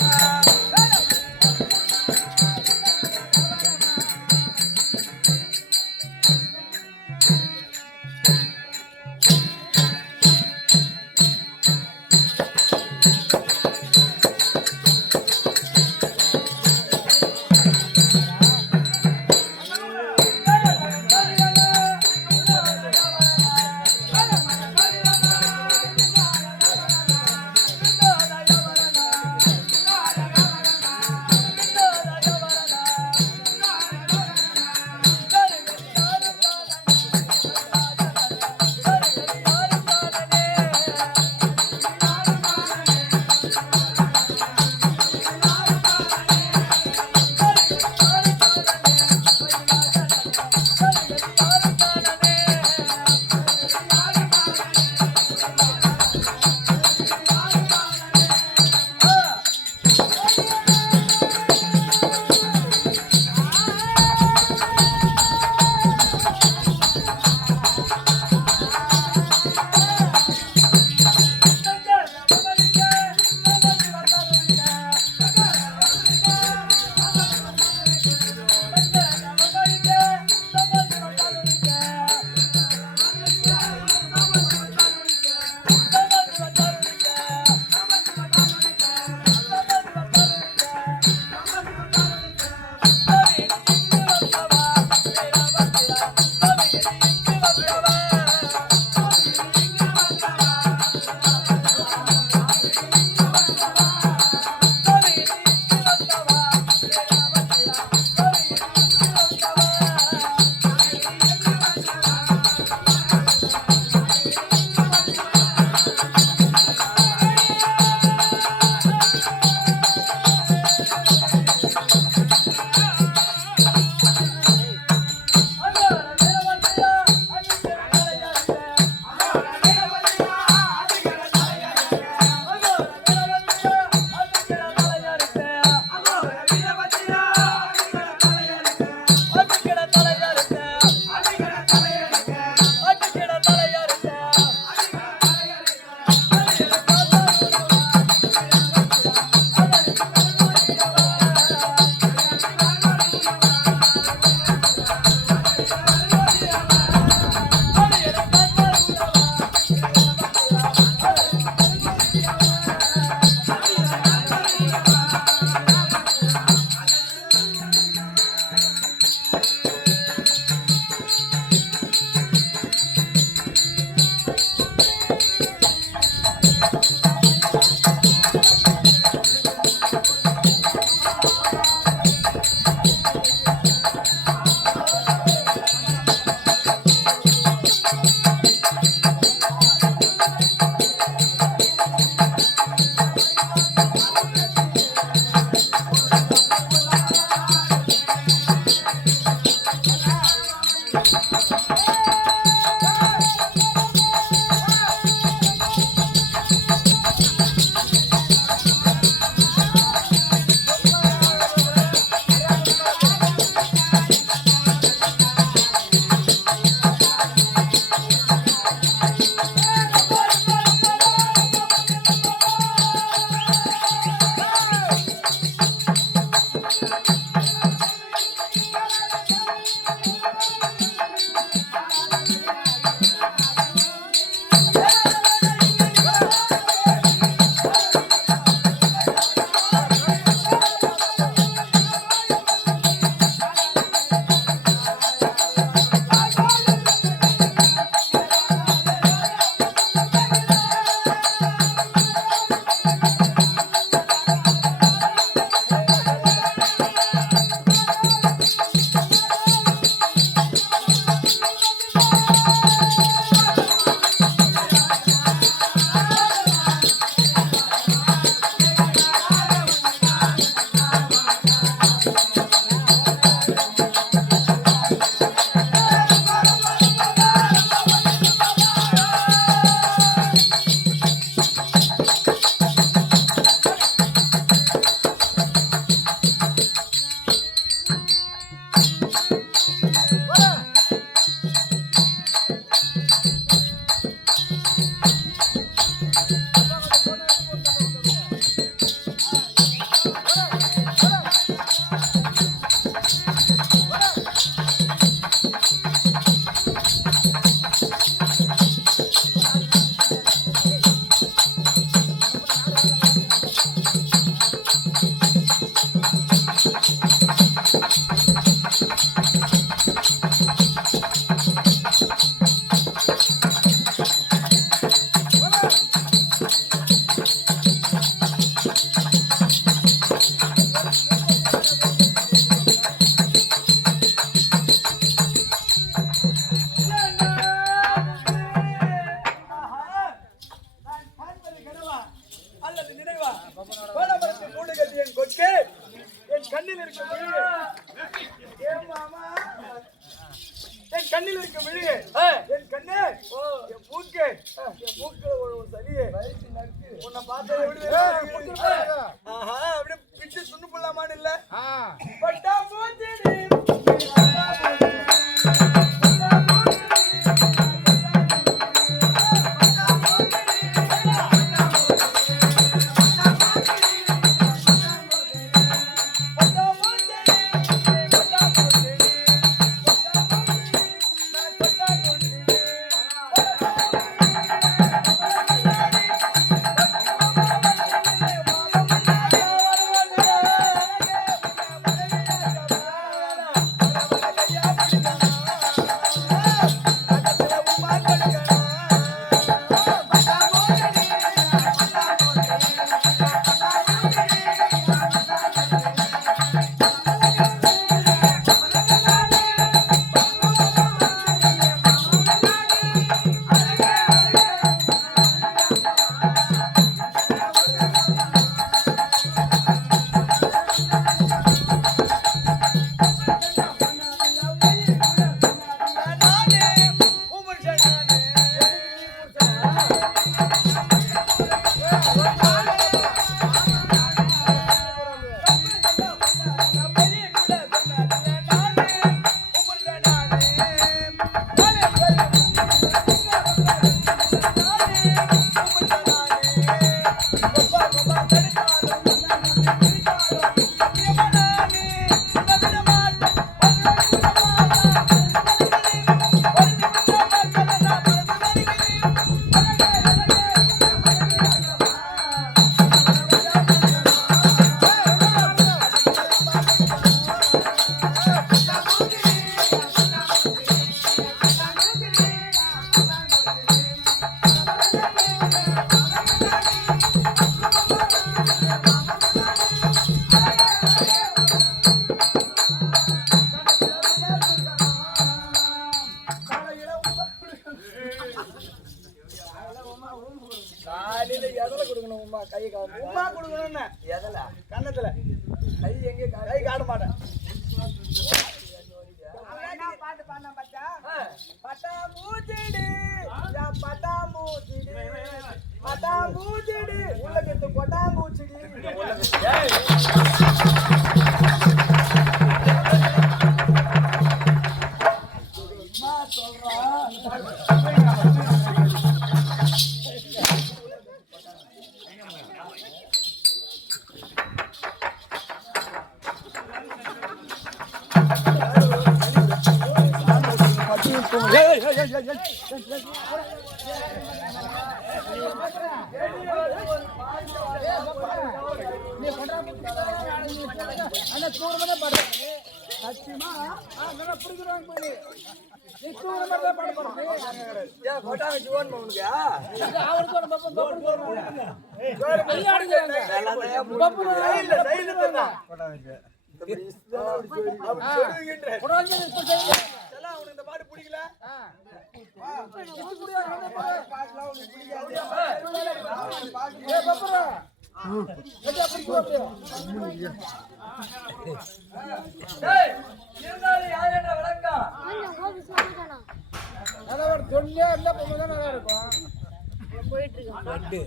Bye. மூடு கட்டி என் கொக்கு என் கண்ணில் இருக்க விழியே ஏன் மாமா என் கண்ணில் இருக்க விழியே என் கண்ணே என் மூக்கு ஒரு சளியே உன்னை பார்த்தா எப்படி அப்படியே பிச்சு துண்ணு போடலாமான்னு இல்ல பட்டா மூச்சடி கை உமா கொடுக்கணும்னு எதல கண்ணத்துல கை எங்க கை காட்ட மாட்டேன் பாட்டு பாடினா பட்டா பட்டா மூச்சிடு பட்டா மூச்சிடு பட்டா மூச்சிடு உள்ளகத்து கொட்டா மூச்சிடு இந்த பாட்டு பிடிக்கல போயிட்டு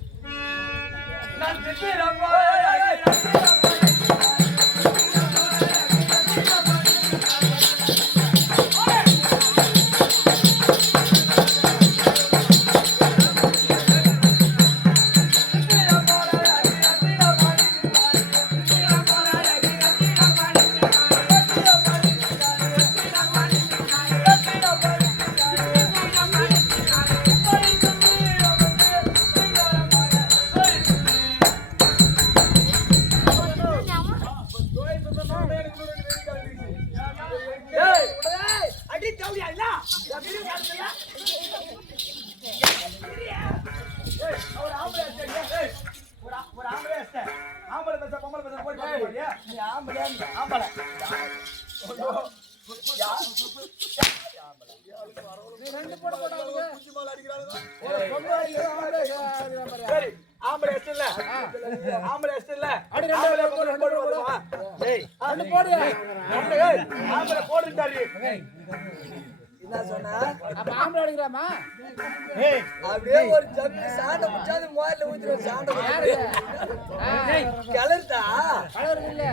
ஆம்பளை எஸ்ட் இல்ல ஆம்பளை எஸ்ட் இல்ல அடி ரெண்டு போடுவா ஏய் ரெண்டு போடு ஆம்பளை போடுட்டாரு என்ன சொன்னா அப்ப ஆம்பளை அடிக்கறாமா ஏய் அப்படியே ஒரு ஜக்கு சாண்ட முச்சாது மோயில ஊத்துற சாண்ட ஏய் கலர்டா கலர் இல்ல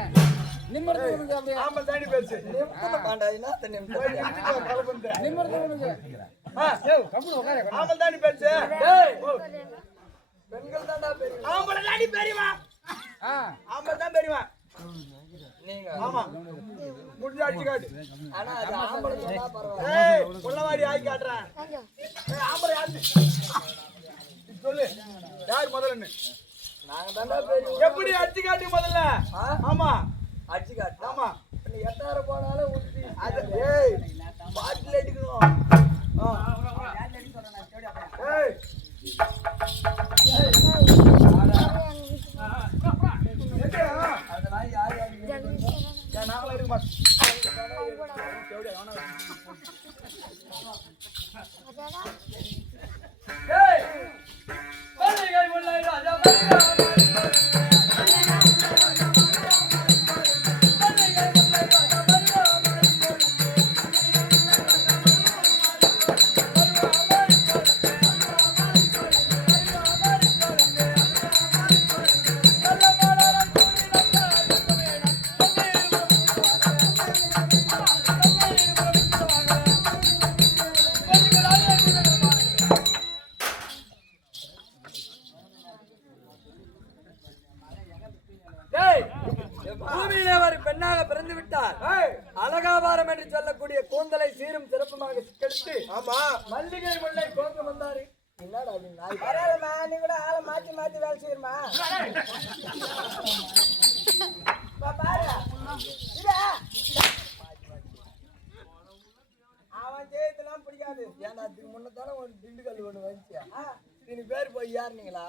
நிம்மர்ந்து உனக்கு அப்படியே ஆம்பளை தாண்டி பேசு நிம்மத பாண்டாயினா தன்னை நிம்மர்ந்து உனக்கு ஏய் கம்பு உட்கார ஆம்பளை தாண்டி பேசு டேய் பெண்கள் தான்டா பெரிய ஆம்பளை தாண்டி பெரியவா ஆம்பளை தான் பெரியவா நீங்க ஆமா முடிஞ்சு அடிச்சு காட்டு ஆனா அது ஆம்பளை சொன்னா பரவாயில்லை ஏய் புள்ளவாடி ஆகி காட்டுறேன் ஏய் ஆம்பளை யாரு சொல்லு யார் முதல்ல நாங்க தான்டா பெரிய எப்படி அடிச்சு காட்டு முதல்ல ஆமா அடிச்சு காட்டு ஆமா நீ 8000 போனாலும் ஊத்தி அது ஏய் பாட்டில் அடிக்கணும் ஏய் அதெல்லாம் யார் நாங்களே இருக்க மாட்டோம் ஏய் பள்ளிகை முல்லை ராஜா பூமியிலே ஒரு பெண்ணாக பிறந்து விட்டார் அழகாபாரம் என்று சொல்லக்கூடிய கூந்தலை சீரும் சிறப்புமாக சிக்கெடுத்து ஆமா மல்லிகை முல்லை கோங்க வந்தாரு என்னடா நீ நாய் பரவாயில்லமா நீ கூட ஆளை மாத்தி மாத்தி வேலை செய்யுமா அவன் ஜெயத்தெல்லாம் பிடிக்காது ஏன்னா அதுக்கு முன்னதானே ஒரு திண்டுக்கல் ஒண்ணு வந்துச்சியா நீ பேர் போய் யாருனீங்களா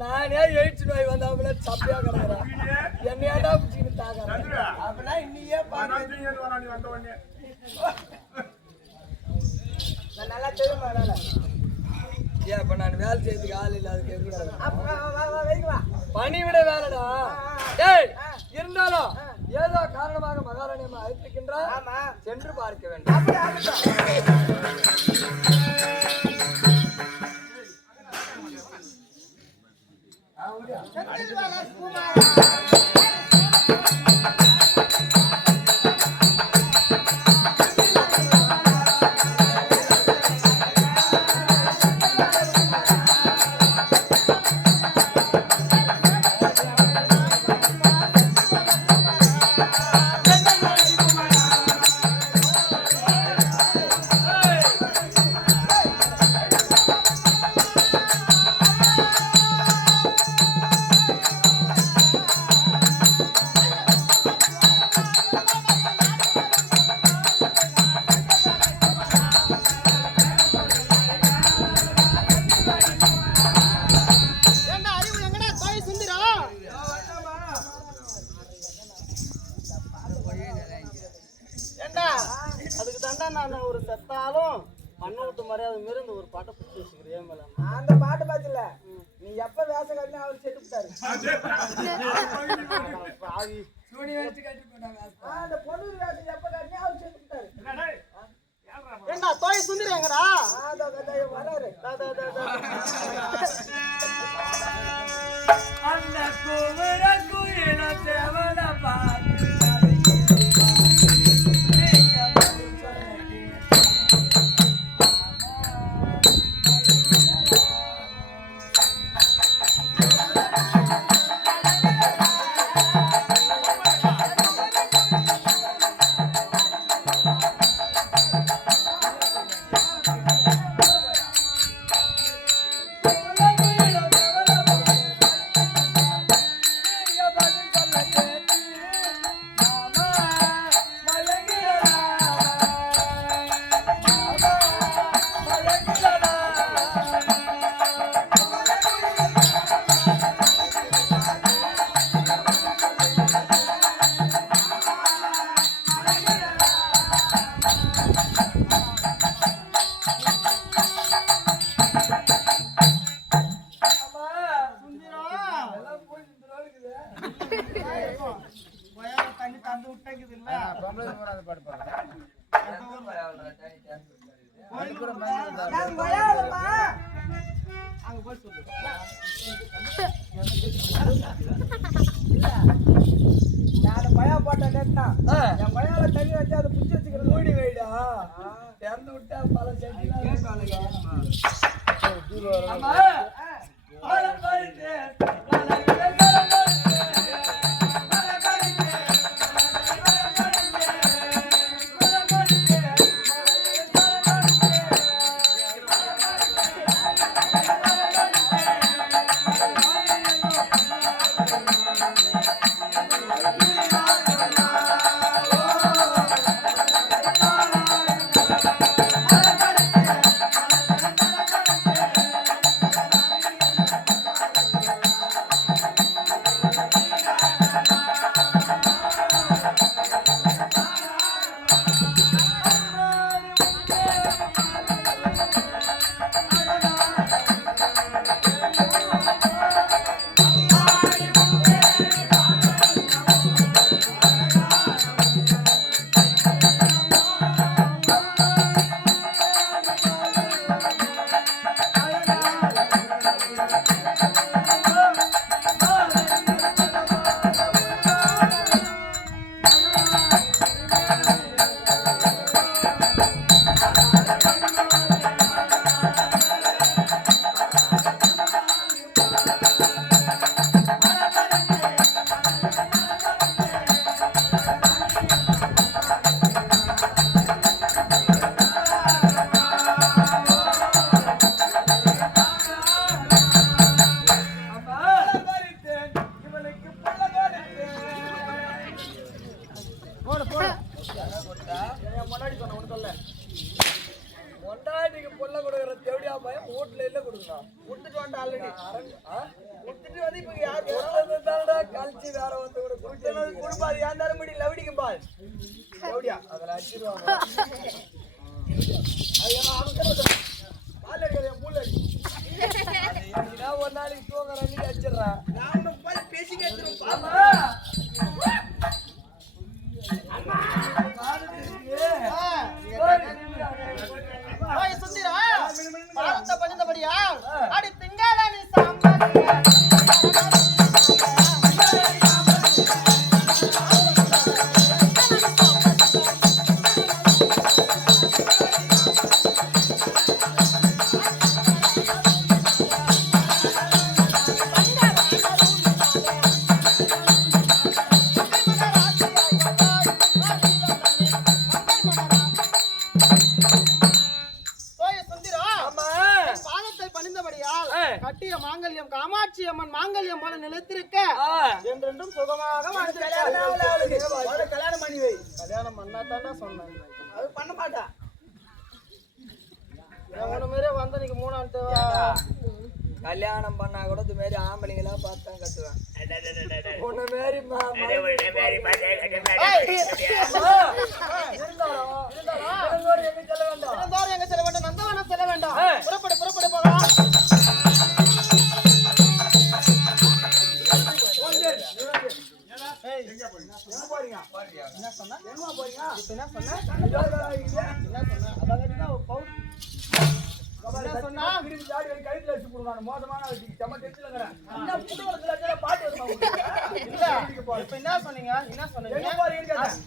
நானே எயிட்ஸ் நோய் வந்தாப்புல சப்பையா கிடக்குறேன் என்னையாடா பிடிச்சிக்கிட்டு தாக்குறேன் அப்படின்னா இன்னையே நான் நல்லா தெரியுமா வேலை ஏன் இப்ப நான் வேலை செய்யறதுக்கு ஆள் இல்லாத கேட்கக்கூடாது பணி விட வேலைடா டேய் இருந்தாலும் ஏதோ காரணமாக மகாராணியம்மா அழைத்திருக்கின்றார் சென்று பார்க்க வேண்டும் அதுக்கு தாண்டா நான் ஒரு செத்தாலும் பண்ண விட்டு மரியாதை மாரி இந்த ஒரு பாட்டை பிடிச்சி வச்சுக்கிறேன் மேல அந்த பாட்டு பாத்துல நீ எப்ப வேச கட்டினா அவர் செத்து விட்டாரு அந்த பொண்ணு வேசம் எப்ப கட்டினா அவர் செத்து விட்டாரு என்ன தோய் சுந்தரங்கடா வராரு அந்த கோவர குயில தேவல பாட்டு ஆம்பளை வராத பாட்டு பாடுறேன். நான் மலையாளமா அங்க போய் சொல்லு. நான் மயா பாட்டை கேட்டா என் மலையாள தண்ணி வச்சு அதை பிடிச்சி வச்சுக்கிற மூடி வைடா திறந்து விட்டா பல செடி பொண்டாட்டிக்கு பொல்ல கொடுக்குற தேவடியா பையன் வீட்டுல இல்ல கொடுக்கணும். விட்டுட்டு வந்து ஆல்ரெடி விட்டுட்டு வந்து இப்ப யார் கழிச்சு வேற வந்து கொடுப்பாரு. ஏன் தர முடியும் லவடிக்கும் பால் தேவடியா அதுல அடிச்சிருவாங்க. பால் அடிக்கிற என் பூல் அடி ஒரு நாளைக்கு தூங்குற அன்னைக்கு அடிச்சிடுறேன். நான் பேசி கேட்டுருவோம். அடி திங்கால நீ சாம்பார் கட்டிய மாங்கல்யம் காமாட்சி அம்மன் மாங்கல்யம் போல நிலைத்திருக்க என்றென்றும் சுகமாக கல்யாணம் பண்ணி வை. கல்யாணம் பண்ணாதான் சொன்னேன். அது பண்ண மாட்டா. உன மாரி வந்த நீங்க மூணாவது கல்யாணம் பண்ணா கூட இது மாதிரி ஆம்பளைங்களா பார்த்து தான் கட்டுவேன். உன்ன மாரி எங்க செல்ல வேண்டாம், நந்தவனம் செல்ல வேண்டாம். புறப்படு புறப்படு போகலாம். மோசமான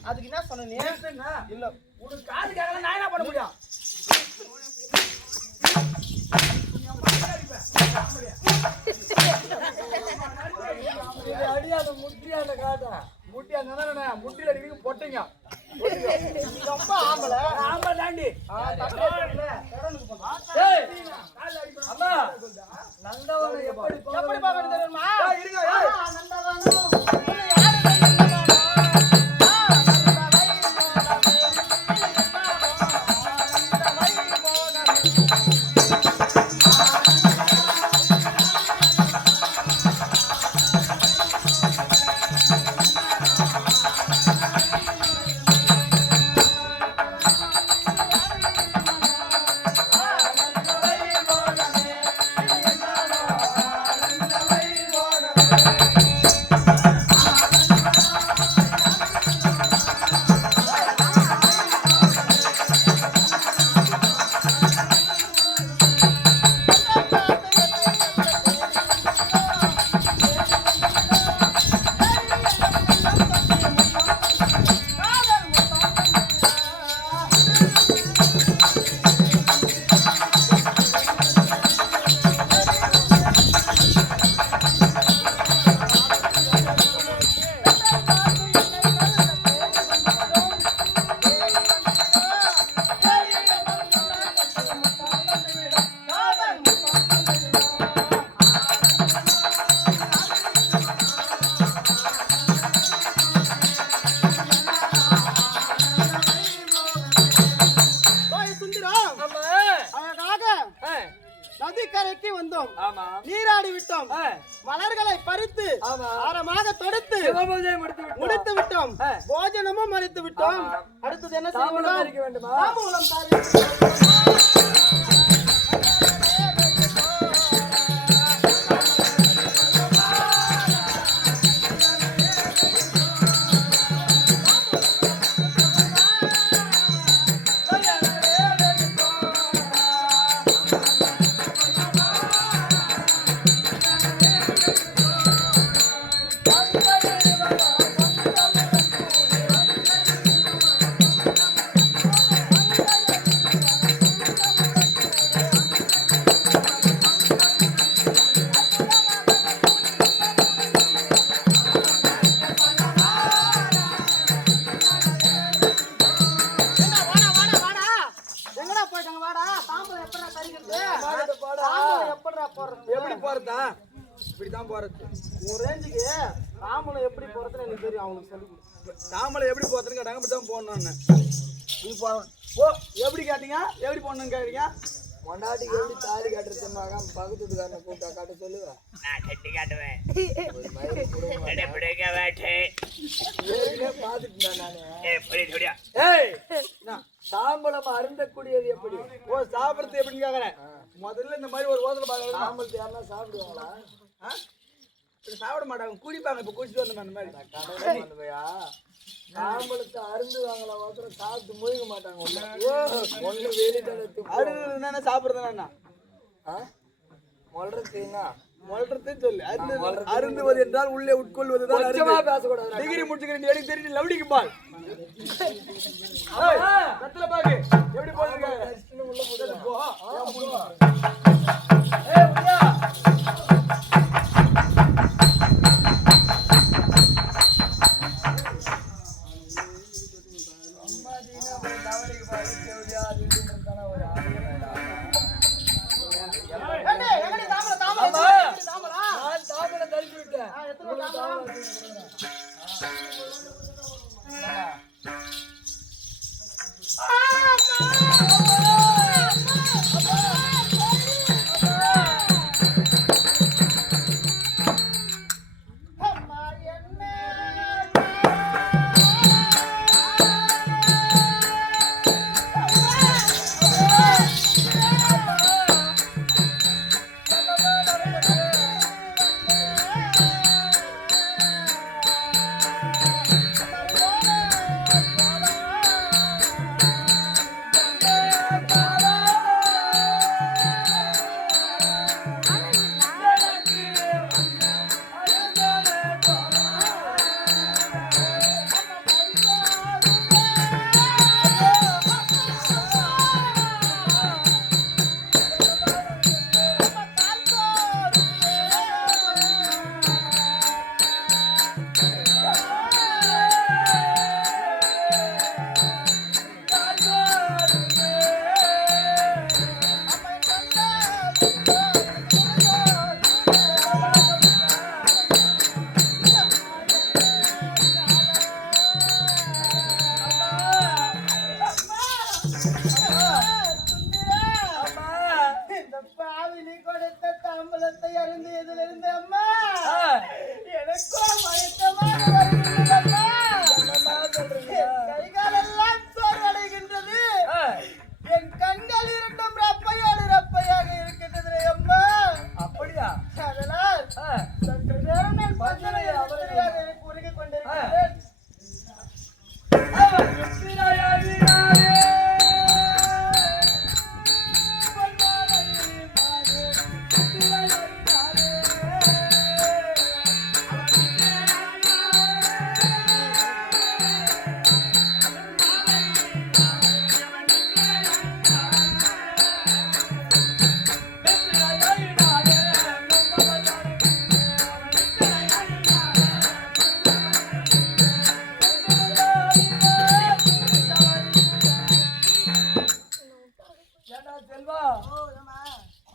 அதுக்கு என்ன சொன்னீங்க? இல்ல உனக்கு காதுக்காக நான் என்ன பண்ண முடியும்? அடியாத முட்டியாத காட்டா முட்டியா முட்டியில அடிக்க பொட்டைங்க ரொம்ப ஆம்பளை ஆம்பளை தாண்டி அம்மா நந்தவனம் எப்படி எப்படி பார்க்கணும் தெரியுமா? நந்தவனம் போகமே மலர்களை பறித்து ஆமா. ஆரமாக தொடுத்து சிவபூஜை முடித்து விட்டோம். போஜனமும் மறித்து விட்டோம். அடுத்தது என்ன தாம்பூலம் செய்யணும்? பறிக்க வேண்டுமா? தாம்பூலம் தாரி. எங்கடா போயிட்டாங்க? வாடா. தாம்பூலம் எப்படிடா தரிக்கிறது? தாம்பூலம் எப்படிடா போடுறது? எப்படி போறதா? இப்படிதான் போறது. உன் ரேஞ்சுக்கு தாம்பூலம் எப்படி போறதுன்னு எனக்கு தெரியும். அவனுக்கு சொல்லி தாமலை எப்படி போறதுன்னு கேட்டாங்க, அப்படிதான் போடணும்னு. நீ போ. ஓ, எப்படி கேட்டீங்க? எப்படி போடணும்னு கேட்டீங்க? கொண்டாட்டிக்கு எப்படி தாலி கட்டுறது சொன்னாங்க, பக்கத்து வீட்டுக்காரனை கூப்பிட்டா காட்ட சொல்லுவேன். நான் கட்டி காட்டுவேன். ஒரு மயிறு குடும்பம் பிடிக்க மாட்டேன். ஏற்கனவே பார்த்துட்டேன் நானு. எப்படி சொல்லியா? ஏய், தாம்பூலம் அருந்தக்கூடியது எப்படி? ஓ, சாப்பிடுறது எப்படின்னு கேக்குறேன். முதல்ல இந்த மாதிரி ஒரு ஓசல பாக்க தாம்பூலத்தை யாருன்னா சாப்பிடுவாங்களா? சாப்பிட மாட்டாங்க, குடிப்பாங்க. இப்ப குடிச்சிட்டு வந்தோம் அந்த மாதிரி. கடையில் பண்ணுவையா? தாம்பூலத்தை அருந்துவாங்களா? ஒருத்தர் சாப்பிட்டு முழுங்க மாட்டாங்க. ஒன்று வெளித்தடத்து அது என்னன்னா சாப்பிடுறது மொழறதுன்னா வளர்றதே சொல்லு. அருந்துவது என்றால் உள்ளே உட்கொள்வதுதான் கொஞ்சமா பேசக்கூடாது. டிகிரி முடிச்சுக்கிறேன் எனக்கு தெரிஞ்சு லவுடிக்கு பால் கத்துல பாக்கு எப்படி போடுறாங்க உள்ள முதல்ல போ. நான் தாம்பூலம் தரிச்சு விட்டேன்.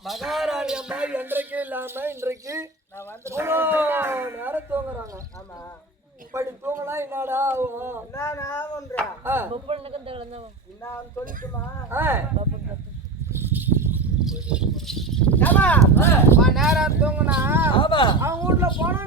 மகாராணி அம்மா என்றைக்கு இல்லாம இன்றைக்கு நேரம் தூங்குறாங்க. ஆமா, இப்படி தூங்கலாம் என்னடா ஆகும்? என்ன சொல்லிட்டுமா? ஏமா அம்மா நேரம் தூங்குனா ஆமா அவங்க வீட்டுல போனோம்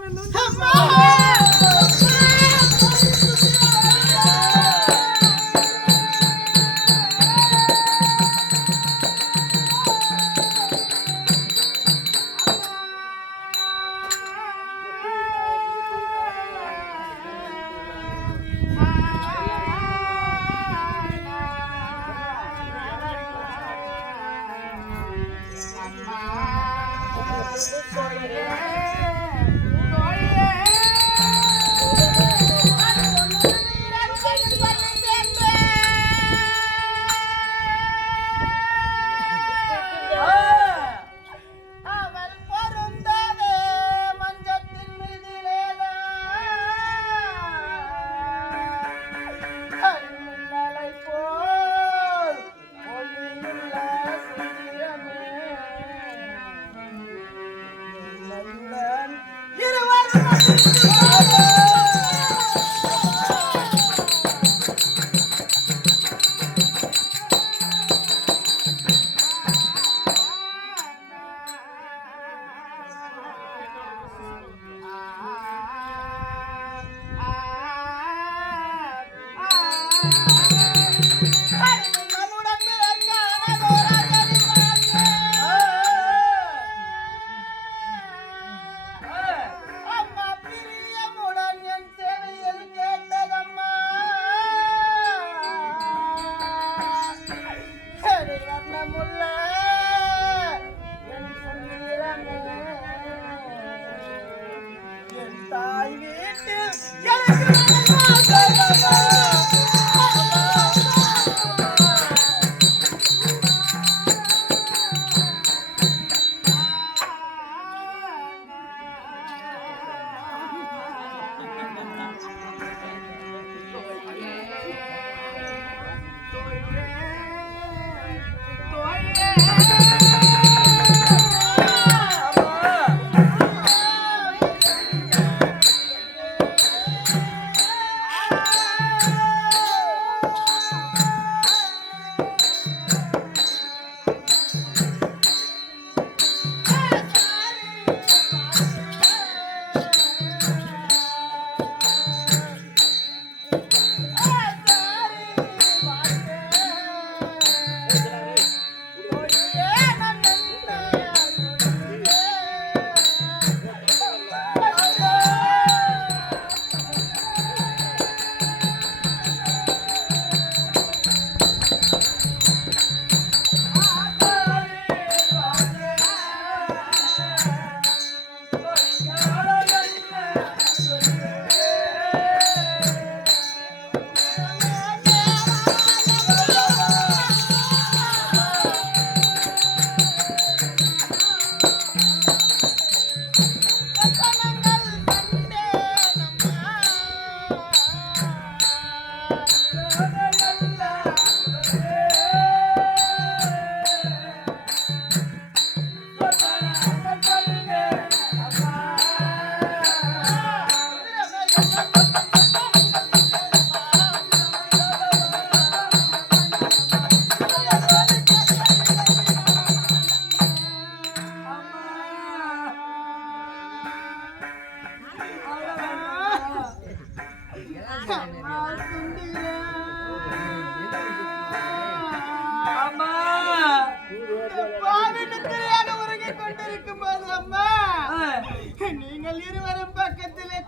நீங்கள் இருவரும் பக்கத்திலே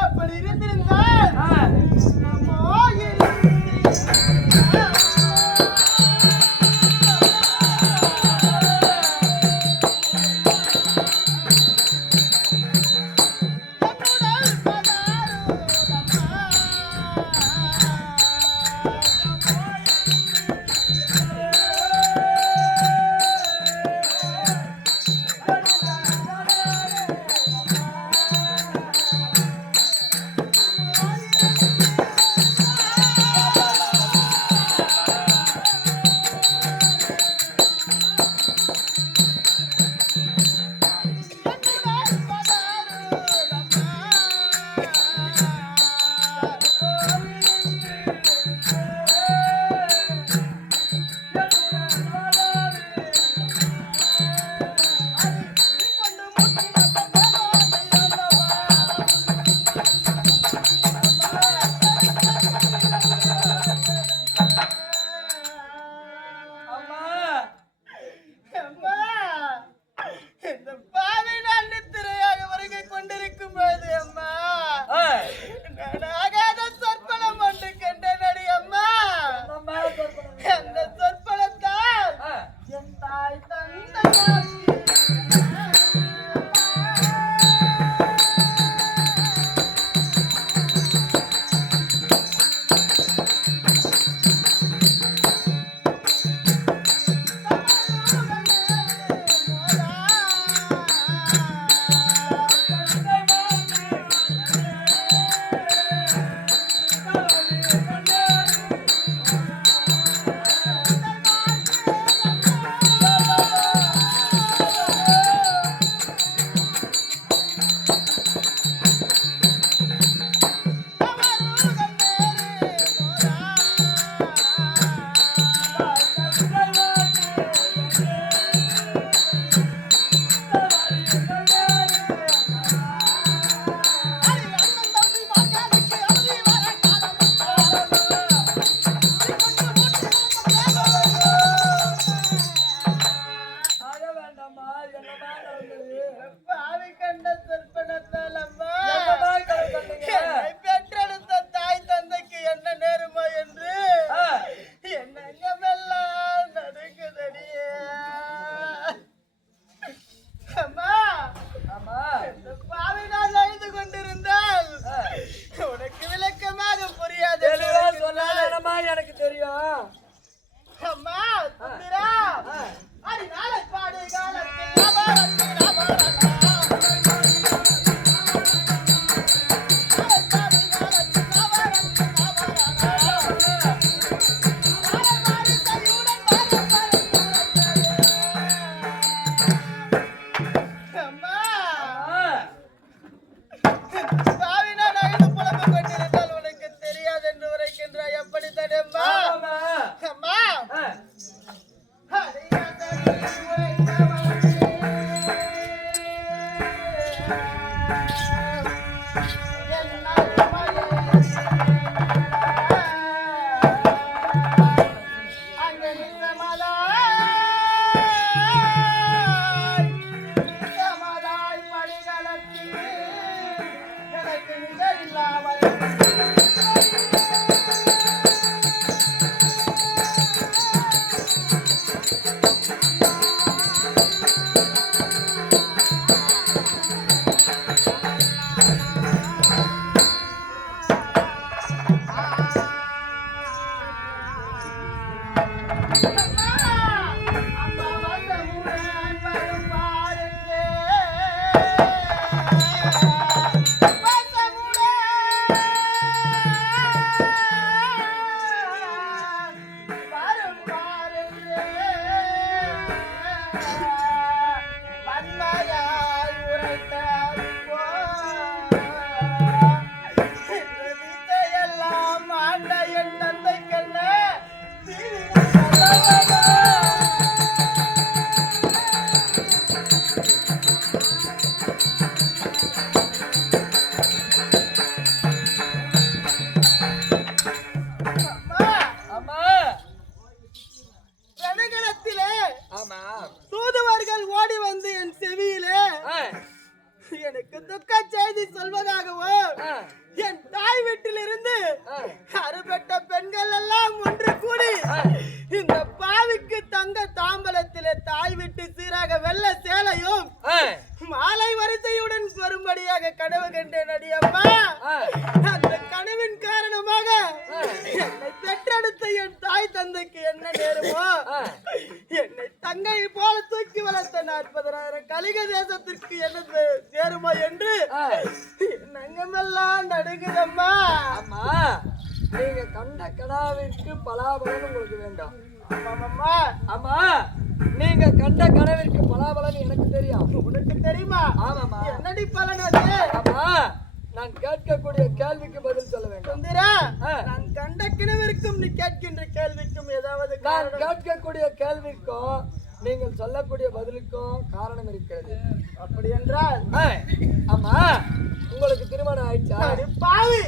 அப்படி இருந்திருந்தால் என்னமா நடந்தது? பாவி கண்ட சொற்பனத்தால் அம்மா என்னமா கனவு கண்டீங்க? என்னை பெற்றெடுத்த தாய் தந்தைக்கு என்ன நேருமா என்று என் அங்கமெல்லாம் நடுங்குதடியே. அம்மா ஆமா இந்த பாவி நான் அழுது கொண்டிருந்தால் உனக்கு விளக்கமாக புரியாது. தெளிவா சொன்னாலமா எனக்கு தெரியும். அம்மா சுந்தரா அடி நாளை பாடு காலத்தில் தூதுவர்கள் ஓடி வந்து என் செவியிலே எனக்கு துக்க செய்தி சொல்வதாகவோ என் தாய் வீட்டிலிருந்து அறுபட்ட பெண்கள் எல்லாம் ஒன்று கூடி இந்த பாவிக்கு தங்க தாம்பலத்திலே தாய் வீட்டு சீராக வெள்ள சேலையும் மாலை வரிசையுடன் வரும்படியாக கனவு கண்டேன் அடியம்மா. அந்த கனவின் காரணமாக என்னை பெற்றெடுத்த என் தாய் தந்தைக்கு என்ன நேருமோ என்னை தங்கை போல தூக்கி வளர்த்த 40,000 கலிக தேசத்திற்கு என்ன நேருமோ என்று நங்கமெல்லாம் நடுங்குதம்மா. அம்மா நீங்க கண்ட கனவிற்கு பலாபலன் உங்களுக்கு வேண்டாம். ஆமாம்மா. ஆமா நீங்க கண்ட கனவிற்கு பலாபலன் எனக்கு தெரியும். உனக்கு தெரியுமா? ஆமாமா. என்னடி பலன் அது? ஆமா நான் கேட்கக்கூடிய கேள்விக்கு பதில் சொல்ல வேண்டும். சுந்தரா நான் கண்ட கனவிற்கும் நீ கேட்கின்ற கேள்விக்கும் ஏதாவது நான் கேட்கக்கூடிய கேள்விக்கும் நீங்கள் சொல்லக்கூடிய பதிலுக்கும் காரணம் இருக்கிறது. அப்படி என்றால் ஆமா உங்களுக்கு திருமணம் ஆயிடுச்சா? பாவி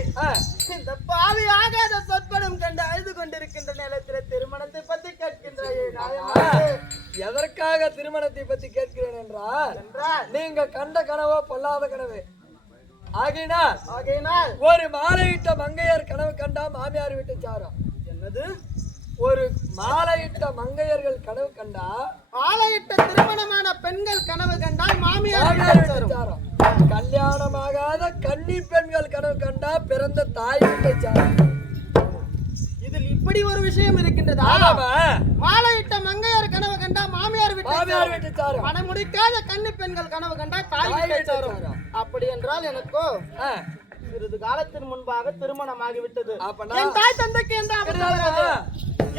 இந்த பாவி ஆகாத சொற்பனம் கண்டு அழுது கொண்டிருக்கின்ற நேரத்தில் திருமணத்தை பத்தி கேட்கின்றாயே. எதற்காக திருமணத்தை பத்தி கேட்கிறேன் என்றால் நீங்க கண்ட கனவோ பொல்லாத கனவு ஆகையினால் ஒரு மாலையிட்ட மங்கையர் கனவு கண்டா மாமியார் வீட்டு சாரம். என்னது? ஒரு மாலையிட்ட மங்கையர்கள் கனவு கண்டா மாலையிட்ட திருமணமான பெண்கள் கனவு கண்டால் மாமியார் வீட்டு சாரம். கல்யாணமாகாத கன்னி பெண்கள் கனவு கண்டா பிறந்த தாய் வீட்டை சாரம். இதில் இப்படி ஒரு விஷயம் இருக்கின்றது. மாலையிட்ட மங்கையர் கனவு கண்டா மாமியார் வீட்டு சாரம். மனம் முடிக்காத கன்னி பெண்கள் கனவு கண்டா தாய் வீட்டை சாரம். அப்படி என்றால் எனக்கோ சிறிது காலத்தின் முன்பாக திருமணம் ஆகிவிட்டது. என் தாய் தந்தைக்கு எந்த ஆபத்து வராது.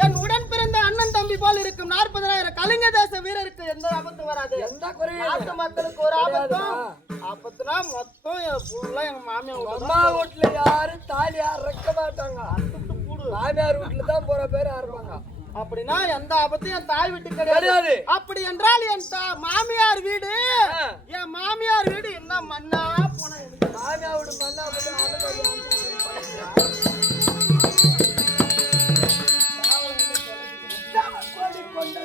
என் உடன் பிறந்த அண்ணன் தம்பி போல் இருக்கும் 40,000 கலிங்க தேச வீரருக்கு எந்த ஆபத்து வராது. எந்த குறையும் நாட்டு மக்களுக்கு ஒரு ஆபத்துனா மொத்தம் எங்க மாமியார் அம்மா வீட்டுல யாரும் தாலி அறக்க மாட்டாங்க. மாமியார் வீட்டுல தான் போற பேரு இருப்பாங்க. அப்படின்னா எந்த ஆபத்தும் என் தாய் வீட்டுக்கு கிடையாது. அப்படி என்றால் என் மாமியார் வீடு என் மாமியார் வீடு என்ன மண்ணா போன மாமியார் வீடு மண்ணா கொண்ட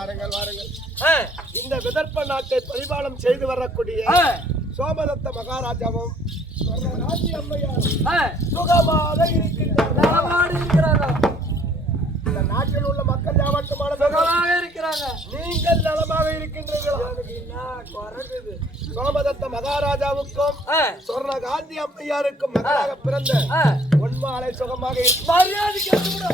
வாருங்கள் வாருங்கள். ஆ, இந்த விதர்ப்ப நாட்டை பரிபாலம் செய்து வரக்கூடிய ஆ, சோமதத்த மகாராஜாவும் ராஜி அம்மையாரும் ஆ, சுகமாக இருக்கின்றார்கள். நலமாடி இருக்கிறாங்க. இந்த நாட்டில் உள்ள மக்கள் யாவட்டுமான சுகமாக இருக்கிறாங்க. நீங்கள் நலமாக இருக்கின்றீர்களா? எனக்கு என்ன குறைக்குது? சோமதத்த மகாராஜாவுக்கும் ஆ, சொர்ண காந்தி அம்மையாருக்கும் மகளாக பிறந்த ஆ, பொன்மாலை சுகமாக இருக்கு. மரியாதைக்கு எடுத்துக்கணும்.